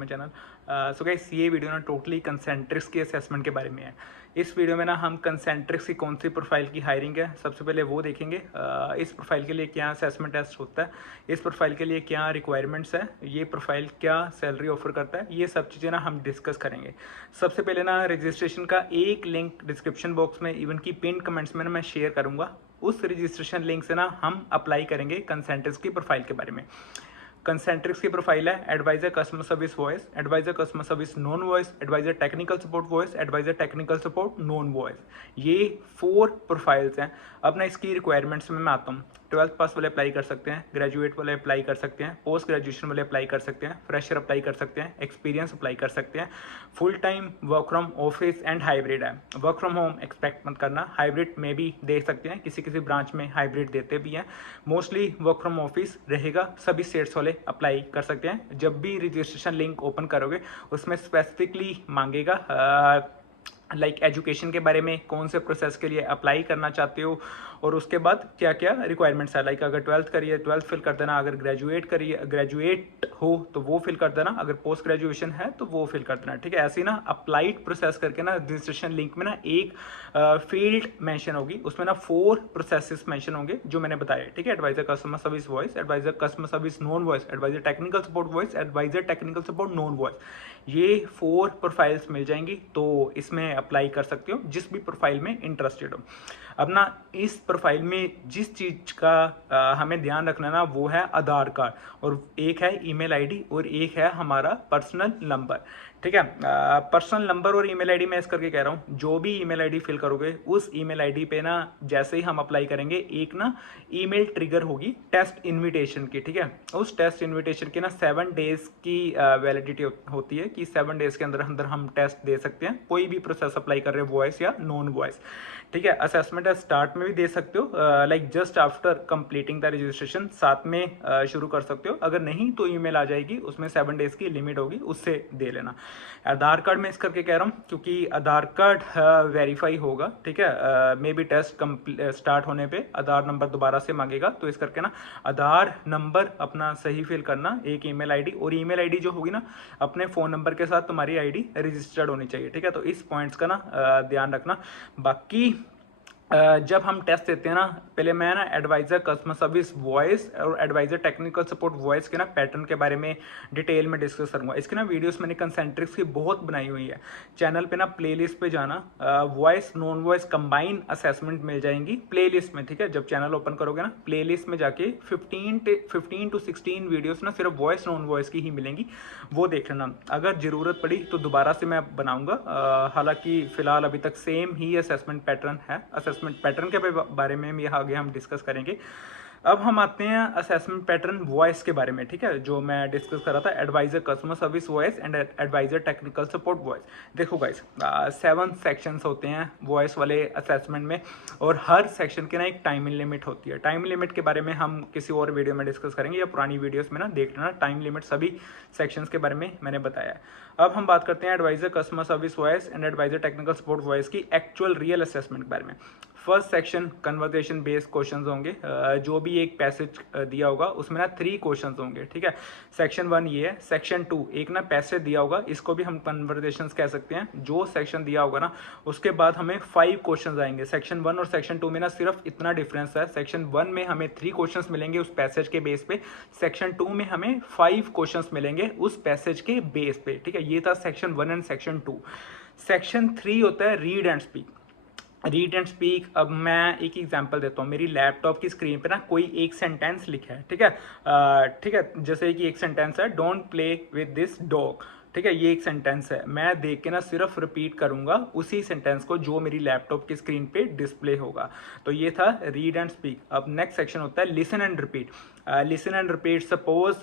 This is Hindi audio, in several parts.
My channel. सो गाइस, ये वीडियो ना टोटली कंसेंट्रिक्स की असेसमेंट के बारे में है। इस वीडियो में ना हम कंसेंट्रिक्स की कौन सी प्रोफाइल की हायरिंग है सबसे पहले वो देखेंगे। इस प्रोफाइल के लिए क्या असेसमेंट टेस्ट होता है, इस प्रोफाइल के लिए क्या रिक्वायरमेंट्स है, ये प्रोफाइल क्या सैलरी ऑफर करता है, ये सब चीज़ें ना हम डिस्कस करेंगे। सबसे पहले ना रजिस्ट्रेशन का एक लिंक डिस्क्रिप्शन बॉक्स में इवन की पिन कमेंट्स में ना मैं शेयर करूँगा। उस रजिस्ट्रेशन लिंक से ना हम अप्लाई करेंगे कंसेंट्रिक्स की प्रोफाइल के बारे में। कंसेंट्रिक्स की प्रोफाइल है advisor customer service voice, advisor customer service non voice, advisor technical support voice, advisor technical support non voice. ये 4 प्रोफाइल्स हैं। अब ना इसकी रिक्वायरमेंट्स में मैं आता हूँ। 12th पास वाले अप्लाई कर सकते हैं, ग्रेजुएट वाले अप्लाई कर सकते हैं, पोस्ट ग्रेजुएशन वाले अप्लाई कर सकते हैं, फ्रेशर अप्लाई कर सकते हैं, एक्सपीरियंस अप्लाई कर सकते हैं। Full time work from office and hybrid है। वर्क फ्रॉम होम एक्सपेक्ट मत करना, हाइब्रिड में भी दे सकते हैं, किसी किसी ब्रांच में हाइब्रिड देते भी हैं। मोस्टली वर्क फ्रॉम ऑफिस रहेगा, सभी स्टेट्स वाले अप्लाई कर सकते हैं। जब भी रजिस्ट्रेशन लिंक ओपन करोगे उसमें स्पेसिफिकली मांगेगा लाइक एजुकेशन के बारे में, कौन से प्रोसेस के लिए अप्लाई करना चाहते हो और उसके बाद क्या क्या रिक्वायरमेंट्स है। लाइक अगर 12th करिए 12th फिल कर देना, अगर ग्रेजुएट हो तो वो फिल कर देना, अगर पोस्ट ग्रेजुएशन है तो वो फिल कर देना। ठीक है, ऐसे ही ना अप्लाइड प्रोसेस करके ना रजिस्ट्रेशन लिंक में ना एक फील्ड मेंशन होगी, उसमें ना 4 प्रोसेसेस मेंशन होंगे जो मैंने बताया। ठीक है, advisor customer service voice, advisor customer service non voice, advisor technical support voice, advisor technical support non voice. ये 4 प्रोफाइल्स मिल जाएंगी, तो इसमें अप्लाई कर सकते हो जिस भी प्रोफाइल में इंटरेस्टेड हो। अब ना इस प्रोफाइल में जिस चीज़ का हमें ध्यान रखना ना वो है आधार कार्ड, और एक है ईमेल आईडी और एक है हमारा पर्सनल नंबर। ठीक है, पर्सनल नंबर और ईमेल आईडी मैं इस करके कह रहा हूँ, जो भी ईमेल आईडी फिल करोगे उस ईमेल आईडी पे ना जैसे ही हम अप्लाई करेंगे एक ना ईमेल ट्रिगर होगी टेस्ट इनविटेशन की। ठीक है, उस टेस्ट इनविटेशन की ना 7 डेज की वैलिडिटी होती है कि 7 डेज के अंदर अंदर हम टेस्ट दे सकते हैं, कोई भी प्रोसेस अप्लाई कर रहे हो वॉइस या नॉन वॉइस। ठीक है, असेसमेंट स्टार्ट में भी दे सकते हो, like just after completing the registration साथ में शुरू कर सकते हो। अगर नहीं तो ईमेल आ जाएगी, उसमें 7 डेज की लिमिट होगी, उससे दे लेना। आधार कार्ड मैं इस करके कह रहा हूँ क्योंकि आधार कार्ड वेरीफाई होगा। ठीक है, मे बी टेस्ट स्टार्ट होने पे आधार नंबर दोबारा से मांगेगा, तो इस करके ना आधार नंबर अपना सही फिल करना, एक ईमेल आईडी, और ईमेल आईडी जो होगी ना अपने फ़ोन नंबर के साथ तुम्हारी आईडी रजिस्टर्ड होनी चाहिए। ठीक है, तो इस पॉइंट्स का ना ध्यान रखना। बाकी जब हम टेस्ट देते हैं ना, पहले मैं ना एडवाइजर कस्टमर सर्विस वॉइस और एडवाइजर टेक्निकल सपोर्ट वॉइस के ना पैटर्न के बारे में डिटेल में डिस्कस करूंगा। इसकी ना वीडियोस मैंने कंसेंट्रिक्स की बहुत बनाई हुई है। चैनल पे ना प्लेलिस्ट पे जाना, voice non voice combine assessment मिल जाएंगी प्लेलिस्ट में। ठीक है, जब चैनल ओपन करोगे ना प्लेलिस्ट में जाके 15 to 16 वीडियोस ना सिर्फ वॉइस नॉन वॉइस की ही मिलेंगी, वो देख लेना। अगर ज़रूरत पड़ी तो दोबारा से मैं बनाऊंगा। हालांकि फिलहाल अभी तक सेम ही असेसमेंट पैटर्न है। असेसमेंट पैटर्न के बारे में भी आगे हम डिस्कस करेंगे। अब हम आते हैं असेसमेंट पैटर्न वॉइस के बारे में। ठीक है, जो मैं डिस्कस कर रहा था advisor customer service voice and advisor technical support voice. देखो गाइस, 7 सेक्शंस होते हैं वॉइस वाले असेसमेंट में, और हर सेक्शन की ना एक टाइम लिमिट होती है। टाइम लिमिट के बारे में हम किसी और वीडियो में डिस्कस करेंगे, या पुरानी वीडियोस में ना देख लेना, टाइम लिमिट सभी सेक्शंस के बारे में मैंने बताया है। अब हम बात करते हैं advisor customer service voice and advisor technical support voice की एक्चुअल रियल असेसमेंट के बारे में। First section conversation based questions होंगे, जो भी एक पैसेज दिया होगा उसमें ना 3 क्वेश्चंस होंगे। ठीक है, सेक्शन 1 ये है। सेक्शन 2 एक ना पैसेज दिया होगा, इसको भी हम कन्वर्सेशंस कह सकते हैं। जो सेक्शन दिया होगा ना उसके बाद हमें 5 क्वेश्चंस आएंगे। सेक्शन 1 और सेक्शन 2 में ना सिर्फ इतना डिफरेंस है, सेक्शन 1 में हमें 3 क्वेश्चंस मिलेंगे उस पैसेज के बेस पे, सेक्शन 2 में हमें 5 क्वेश्चंस मिलेंगे उस पैसेज के बेस पे। ठीक है, ये था सेक्शन 1 एंड सेक्शन 2। सेक्शन 3 होता है read and speak. Read and speak, अब मैं एक एग्जांपल देता हूँ। मेरी लैपटॉप की स्क्रीन पे ना कोई एक सेंटेंस लिखा है। ठीक है, ठीक है, जैसे कि एक सेंटेंस है, don't play with this dog. ठीक है, ये एक सेंटेंस है, मैं देख के ना सिर्फ रिपीट करूंगा उसी सेंटेंस को जो मेरी लैपटॉप की स्क्रीन पे डिस्प्ले होगा। तो ये था रीड एंड स्पीक। अब नेक्स्ट सेक्शन होता है listen and repeat. Listen and repeat, suppose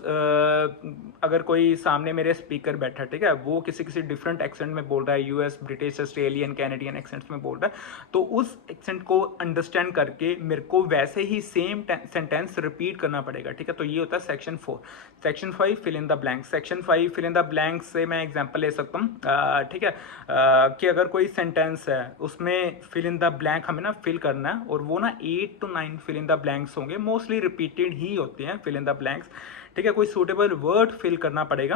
अगर कोई सामने मेरे स्पीकर बैठा है, ठीक है, वो किसी किसी डिफरेंट एक्सेंट में बोल रहा है, US, British, Australian, Canadian accents में बोल रहा है, तो उस एक्सेंट को अंडरस्टैंड करके मेरे को वैसे ही सेम सेंटेंस रिपीट करना पड़ेगा। ठीक है, तो ये होता है section 4। Section 5 fill in the blanks. Section 5 fill in the blanks से मैं एग्जांपल ले सकता हूँ। ठीक है, कि अगर कोई सेंटेंस है उसमें फिल इन द ब्लैंक हमें ना फिल करना है, और वो ना 8 to 9 fill in the blanks होंगे, मोस्टली रिपीटेड ही होते हैं फिल इन द ब्लैंक्स। ठीक है। कोई सूटेबल वर्ड फिल करना पड़ेगा।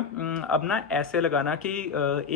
अब ना ऐसे लगाना कि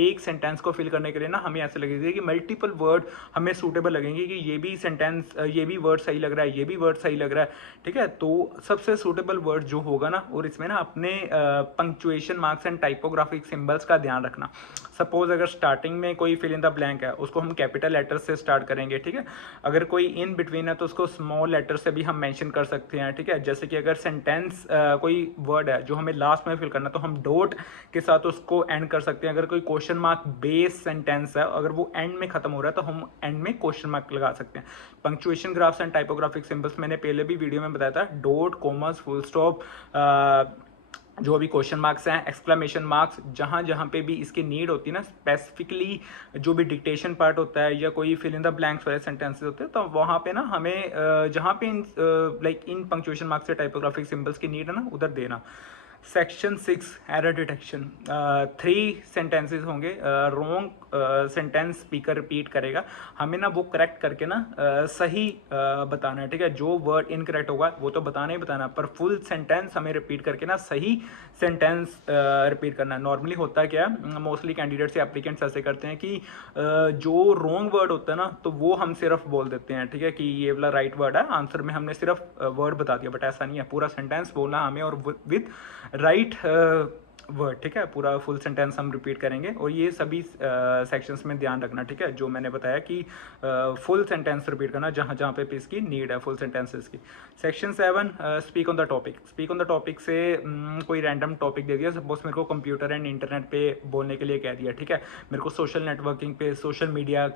एक सेंटेंस को फिल करने के लिए ना हमें ऐसे लगेगा कि मल्टीपल वर्ड हमें सूटेबल लगेंगे कि ये भी सेंटेंस, ये भी वर्ड सही लग रहा है, ये भी वर्ड सही लग रहा है, ठीक है। तो सबसे सूटेबल वर्ड जो होगा ना, और इसमें ना अपने punctuation marks and typographic symbols का ध्यान रखना। सपोज अगर स्टार्टिंग में कोई फिल इन द ब्लैंक है, उसको हम कैपिटल लेटर से स्टार्ट करेंगे, ठीक है। अगर कोई इन बिटवीन है तो उसको स्मॉल लेटर से भी हम मेंशन कर सकते हैं, ठीक है। जैसे कि अगर सेंटेंस कोई वर्ड है जो हमें लास्ट में फिल करना, तो हम डॉट के साथ उसको एंड कर सकते हैं। अगर कोई क्वेश्चन मार्क बेस सेंटेंस है, अगर वो एंड में खत्म हो रहा है, तो हम एंड में क्वेश्चन मार्क लगा सकते हैं। Punctuation graphs and typographic symbols मैंने पहले भी वीडियो में बताया था, डॉट, कॉमर्स, फुल स्टॉप, जो भी क्वेश्चन मार्क्स हैं, एक्सक्लेमेशन मार्क्स, जहाँ जहाँ पे भी इसकी नीड होती है ना, स्पेसिफिकली जो भी डिक्टेशन पार्ट होता है या कोई फिल इन द ब्लैंक्स वाले सेंटेंसेस होते हैं, तो वहाँ पे ना हमें जहाँ पे इन पंक्चुएशन मार्क्स या टाइपोग्राफिक सिंबल्स की नीड है ना, उधर देना। Section 6 error detection. 3 सेंटेंसेस होंगे, रॉन्ग सेंटेंस स्पीकर रिपीट करेगा, हमें ना वो करेक्ट करके ना सही बताना है, ठीक है। जो वर्ड इनकरेक्ट होगा वो तो बताना ही बताना, पर फुल सेंटेंस हमें रिपीट करके ना सही सेंटेंस रिपीट करना है। नॉर्मली होता क्या है, मोस्टली कैंडिडेट्स या एप्लीकेंट्स ऐसे करते हैं कि जो रॉन्ग वर्ड होता है ना, तो वो हम सिर्फ बोल देते हैं, ठीक है, कि ये वाला राइट वर्ड है, आंसर में हमने सिर्फ वर्ड बता दिया, बट ऐसा नहीं है। पूरा सेंटेंस बोलना हमें और विद राइट वर्ड, ठीक है। पूरा फुल सेंटेंस हम रिपीट करेंगे, और ये सभी सेक्शंस में ध्यान रखना, ठीक है, जो मैंने बताया कि फुल सेंटेंस रिपीट करना जहाँ जहाँ पे इसकी नीड है, फुल सेंटेंसेस की। Section 7 speak on the topic. Speak on the topic से कोई रैंडम टॉपिक दे दिया, सपोज मेरे को कंप्यूटर एंड इंटरनेट पे बोलने के लिए कह दिया, ठीक है। मेरे को सोशल नेटवर्किंग पे, सोशल मीडिया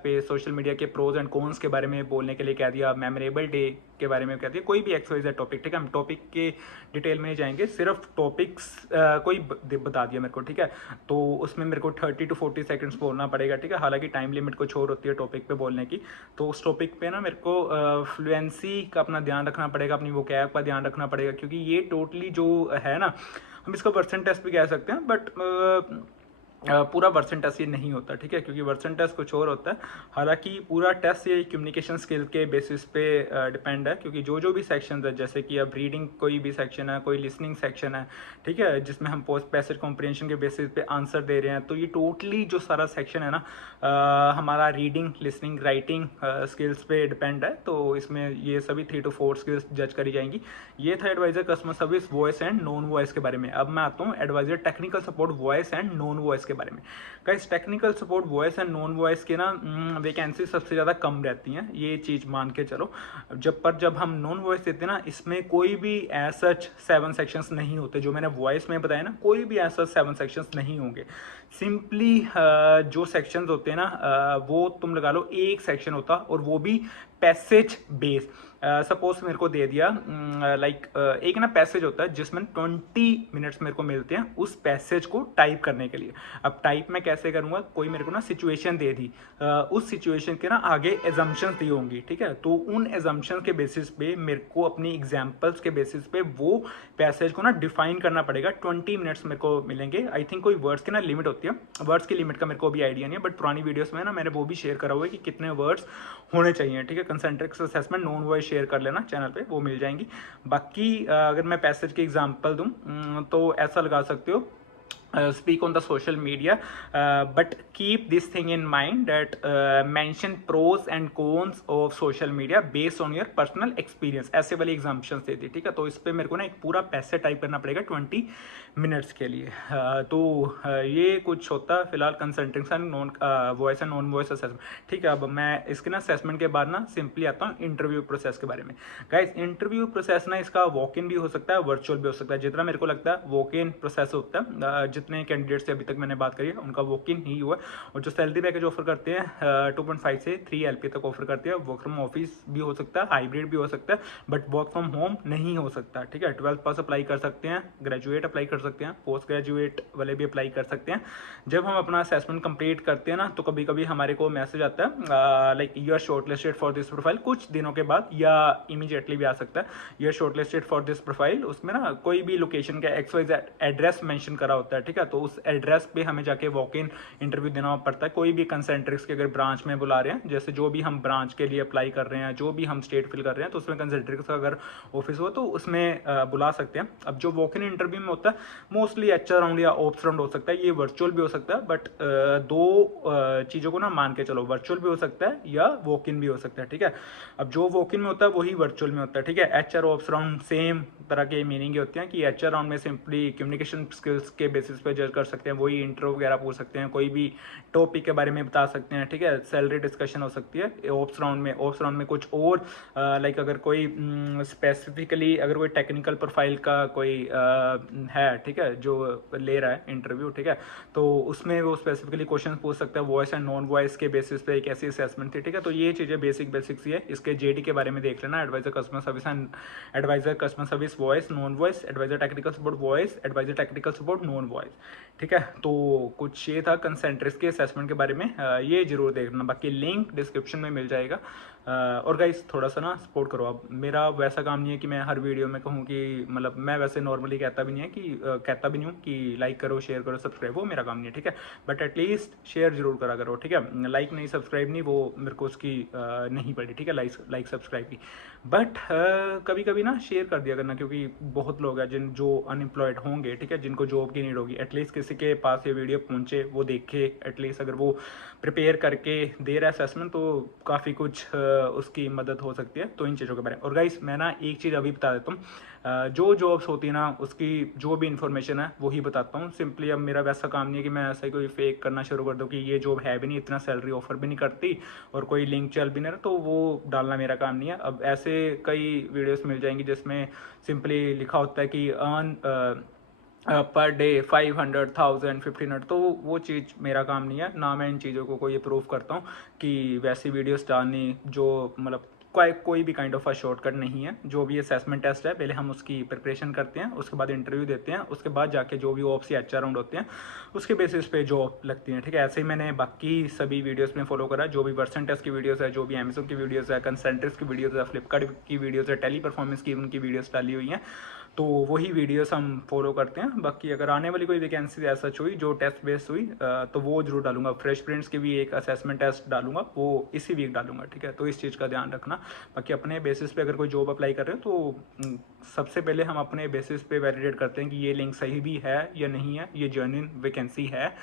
के प्रोज एंड कॉन्स के बारे में बोलने के लिए कह दिया, मेमोरेबल डे के बारे में कह दिया, कोई भी XYZ टॉपिक, ठीक है। हम टॉपिक के डिटेल में जाएंगे, सिर्फ टॉपिक्स कोई बता दिया मेरे को, ठीक है, तो उसमें मेरे को 30 to 40 सेकंड्स बोलना पड़ेगा, ठीक है। हालांकि टाइम लिमिट कुछ और होती है टॉपिक पे बोलने की, तो उस टॉपिक पे ना मेरे को फ्लुएंसी का अपना ध्यान रखना पड़ेगा, अपनी वोकैब का ध्यान रखना पड़ेगा, क्योंकि ये टोटली जो है ना, हम इसको वर्सन टेस्ट भी कह सकते हैं, बट पूरा वर्सन टेस्ट ये नहीं होता, ठीक है, क्योंकि वर्सन टेस्ट कुछ और होता है। हालांकि पूरा टेस्ट ये कम्युनिकेशन स्किल के बेसिस पे डिपेंड है, क्योंकि जो भी सेक्शन है, जैसे कि अब रीडिंग कोई भी सेक्शन है, कोई लिसनिंग सेक्शन है, ठीक है, जिसमें हम पोस्ट पैसेज कॉम्प्रिहेंशन के बेसिस पे आंसर दे रहे हैं, तो ये टोटली जो सारा सेक्शन है ना, हमारा रीडिंग, लिसनिंग, राइटिंग स्किल्स पे डिपेंड है। तो इसमें ये सभी 3 to 4 स्किल्स जज करी जाएंगी। ये था advisor customer service voice and non voice के बारे में। अब मैं आता हूँ advisor technical support voice and non voice के बारे में। Guys, technical support voice and non voice के ना वैकेंसी सबसे ज़्यादा कम रहती हैं, ये चीज़ मान के चलो। जब हम नॉन वॉइस देते हैं ना, इसमें कोई भी ऐसा 7 सेक्शंस नहीं होते, जो मैंने वॉइस में बताया ना, कोई भी ऐसा 7 सेक्शंस नहीं होंगे। सिंपली जो सेक्शंस होते हैं ना, वो तुम लगा लो एक सेक्शन होता, और वो भी पैसेज बेस। सपोज मेरे को दे दिया एक ना पैसेज होता है जिसमें 20 मिनट्स मेरे को मिलते हैं उस पैसेज को टाइप करने के लिए। अब टाइप मैं कैसे करूँगा, कोई मेरे को ना सिचुएशन दे दी, उस सिचुएशन के ना आगे एजम्पशंस दी होंगी, ठीक है, तो उन एजम्पशंस के बेसिस पे मेरे को अपनी एग्जाम्पल्स के बेसिस पे वो पैसेज को ना डिफाइन करना पड़ेगा। 20 मिनट्स मेरे को मिलेंगे। आई थिंक कोई वर्ड्स की ना लिमिट होती है, वर्ड्स की लिमिट का मेरे को भी आइडिया नहीं है, बट पुरानी वीडियोस में ना मैंने वो भी शेयर करा हुआ है कि कितने वर्ड्स होने चाहिए, ठीक है। Concentric assessment non voice share कर लेना चैनल पे, वो मिल जाएंगी। बाकी अगर मैं पैसेज की एग्जांपल दूं, तो ऐसा लगा सकते हो, speak on the social media, but keep this thing in mind that mention pros and cons of social media based on your personal experience। ऐसे वाली एग्जाम्पशंस दे दी, ठीक है। तो इस पर मेरे को ना एक पूरा पैसे टाइप करना पड़ेगा 20 मिनट्स के लिए। तो ये कुछ होता है फिलहाल कंसल्टेंसन non voice and non voice assessment, ठीक है। अब मैं इसके ना असेसमेंट के बाद ना सिंपली आता हूँ इंटरव्यू प्रोसेस के बारे में। गाइस, इंटरव्यू प्रोसेस ना इसका वॉक इन भी हो सकता है, वर्चुअल भी हो सकता है। जितना मेरे को लगता है वॉक इन प्रोसेस होता है, जितने कैंडिडेट से अभी तक मैंने बात करी है उनका वॉक इन ही हुआ। और जो सैलरी पैकेज ऑफर करते हैं 2.5 से 3 LP तक ऑफर करते हैं। वर्क फ्रॉम ऑफिस भी हो सकता है, हाइब्रिड भी हो सकता है, बट वर्क फ्रॉम होम नहीं हो सकता, ठीक है। 12th पास अप्लाई कर सकते हैं, ग्रेजुएट अप्लाई कर कर सकते हैं, पोस्ट ग्रेजुएट वाले भी अप्लाई कर सकते हैं। जब हम अपना असेसमेंट कंप्लीट करते हैं ना, तो कभी कभी हमारे को मैसेज आता है like you are shortlisted for this profile, कुछ दिनों के बाद या इमीडिएटली भी आ सकता है, you are shortlisted for this profile. उसमें ना कोई भी लोकेशन का XYZ एड्रेस मेंशन करा होता है, ठीक है। तो उस एड्रेस पे हमें जाके वॉक इन इंटरव्यू देना पड़ता है। कोई भी कंसेंट्रिक्स के अगर ब्रांच में बुला रहे हैं, जैसे जो भी हम ब्रांच के लिए अप्लाई कर रहे हैं, जो भी हम स्टेट फिल कर रहे हैं, तो उसमें कंसेंट्रिक्स का अगर ऑफिस हो तो उसमें बुला सकते हैं। अब जो वॉक इन इंटरव्यू में होता है मोस्टली HR राउंड या ओप्स राउंड हो सकता है, ये वर्चुअल भी हो सकता है, बट दो चीज़ों को ना मान के चलो, वर्चुअल भी हो सकता है या वॉक इन भी हो सकता है, ठीक है। अब जो वॉक इन में होता है वही वर्चुअल में होता है, ठीक है। HR ओप्स राउंड सेम तरह के मीनिंग ये होते हैं कि HR राउंड में सिंपली कम्युनिकेशन स्किल्स के बेसिस पे जज कर सकते हैं, वही इंटरव्यू वगैरह पूछ सकते हैं, कोई भी टॉपिक के बारे में बता सकते हैं, ठीक है। सैलरी डिस्कशन हो सकती है। ओप्स राउंड में कुछ और लाइक अगर कोई स्पेसिफिकली अगर कोई टेक्निकल प्रोफाइल का कोई है, ठीक है, जो ले रहा है इंटरव्यू, ठीक है, तो उसमें वो स्पेसिफिकली क्वेश्चन पूछ सकता है वॉइस एंड नॉन वॉइस के बेसिस पे एक ऐसी असेसमेंट थी, ठीक है। तो ये चीज़ें बेसिक्स ही है। इसके JD के बारे में देख लेना, advisor customer service and advisor customer service voice non voice, advisor technical support voice, advisor technical support non voice, ठीक है। तो कुछ ये था कंसेंट्रिक्स के असेसमेंट के बारे में, ये जरूर देखना। बाकी लिंक डिस्क्रिप्शन में मिल जाएगा। और गाइस थोड़ा सा ना सपोर्ट करो। अब मेरा वैसा काम नहीं है कि मैं हर वीडियो में कहूँ कि मतलब मैं वैसे नॉर्मली कहता भी नहीं है कि कहता भी नहीं हूँ कि लाइक करो, शेयर करो, सब्सक्राइब, वो मेरा काम नहीं है, ठीक है। बट एटलीस्ट शेयर जरूर करा करो, ठीक है। लाइक नहीं, सब्सक्राइब नहीं, वो मेरे को उसकी नहीं पड़ी, ठीक है, लाइक सब्सक्राइब की। बट कभी कभी ना शेयर कर दिया करना, क्योंकि बहुत लोग हैं जो अनएम्प्लॉयड होंगे, ठीक है, जिनको जॉब की नीड होगी। एटलीस्ट किसी के पास ये वीडियो पहुँचे, वो देखे, एटलीस्ट अगर वो प्रिपेयर करके दे रहा है असेसमेंट तो काफ़ी कुछ उसकी मदद हो सकती है। तो इन चीज़ों के बारे में। और गाइस मैं ना एक चीज़ अभी बता देता हूँ, जो जॉब्स होती है ना उसकी जो भी इन्फॉर्मेशन है वही बताता हूँ सिंपली। अब मेरा वैसा काम नहीं है कि मैं ऐसा ही कोई फेक करना शुरू कर दूँ कि ये जॉब है भी नहीं, इतना सैलरी ऑफर भी नहीं करती और कोई लिंक चल भी नहीं रहा, तो वो डालना मेरा काम नहीं है। अब ऐसे कई वीडियोस मिल जाएंगी जिसमें सिंपली लिखा होता है कि अर्न पर डे 500, 1000, 1500, तो वो चीज़ मेरा काम नहीं है। ना मैं इन चीज़ों को कोई अप्रूव करता हूँ कि वैसी वीडियोस डालनी जो मतलब कोई भी काइंड ऑफ अ शॉर्टकट नहीं है। जो भी असेसमेंट टेस्ट है पहले हम उसकी प्रिपरेशन करते हैं, उसके बाद इंटरव्यू देते हैं, उसके बाद जाके जो भी ओप्स या HR राउंड होते हैं उसके बेसिस पे जॉब लगती है, ठीक है। ऐसे ही मैंने बाकी सभी वीडियोस में फॉलो करा, जो भी वर्सन टेस्ट की वीडियोस है, जो भी Amazon की वीडियोस है, कंसेंट्रिक्स की वीडियोस है, फ्लिपकार्ट की वीडियोस है, टेली परफॉर्मेंस की उनकी वीडियोस डाली हुई हैं, तो वही वीडियोस हम फॉलो करते हैं। बाकी अगर आने वाली कोई वैकेंसी ऐसा हुई जो टेस्ट बेस्ड हुई तो वो जरूर डालूंगा। फ्रेश प्रिंट्स की भी एक असेसमेंट टेस्ट डालूंगा, वो इसी वीक डालूंगा, ठीक है। तो इस चीज़ का ध्यान रखना। बाकी अपने बेसिस पे अगर कोई जॉब अप्लाई कर रहे हो तो सबसे पहले हम अपने बेसिस पे वैलिडेट करते हैं कि ये लिंक सही भी है या नहीं है, ये जेन्युइन वैकेंसी है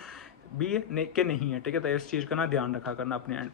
भी कि नहीं है, ठीक है। तो इस चीज़ का ना ध्यान रखा करना अपने एंड